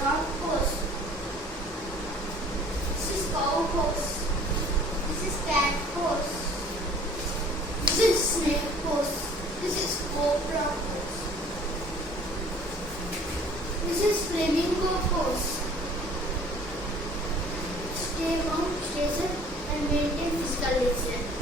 dog pose. This is cow pose. This is cat pose. This is snake pose. This is cobra pose. This is flamingo pose. Stay warm, stay safe, and maintain physical hygiene.